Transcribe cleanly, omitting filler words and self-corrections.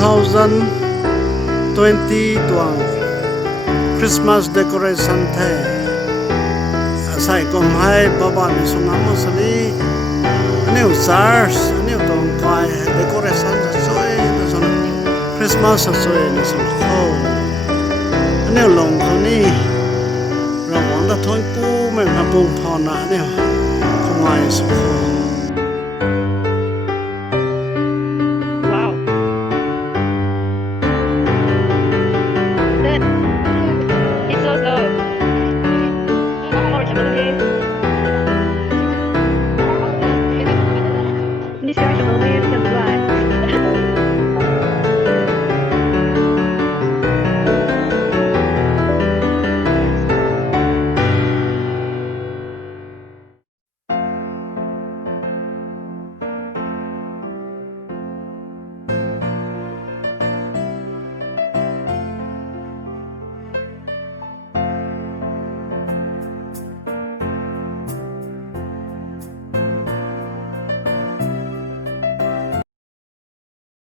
2020 tuang Christmas decoration the sai kom hai baba ni sunga mo sali aneu stars aneu tong kai decoration sa soi na son Christmas sa soi na son ho aneu long ko ni ra wang da thoi pu me na pung phona aneu ko mai so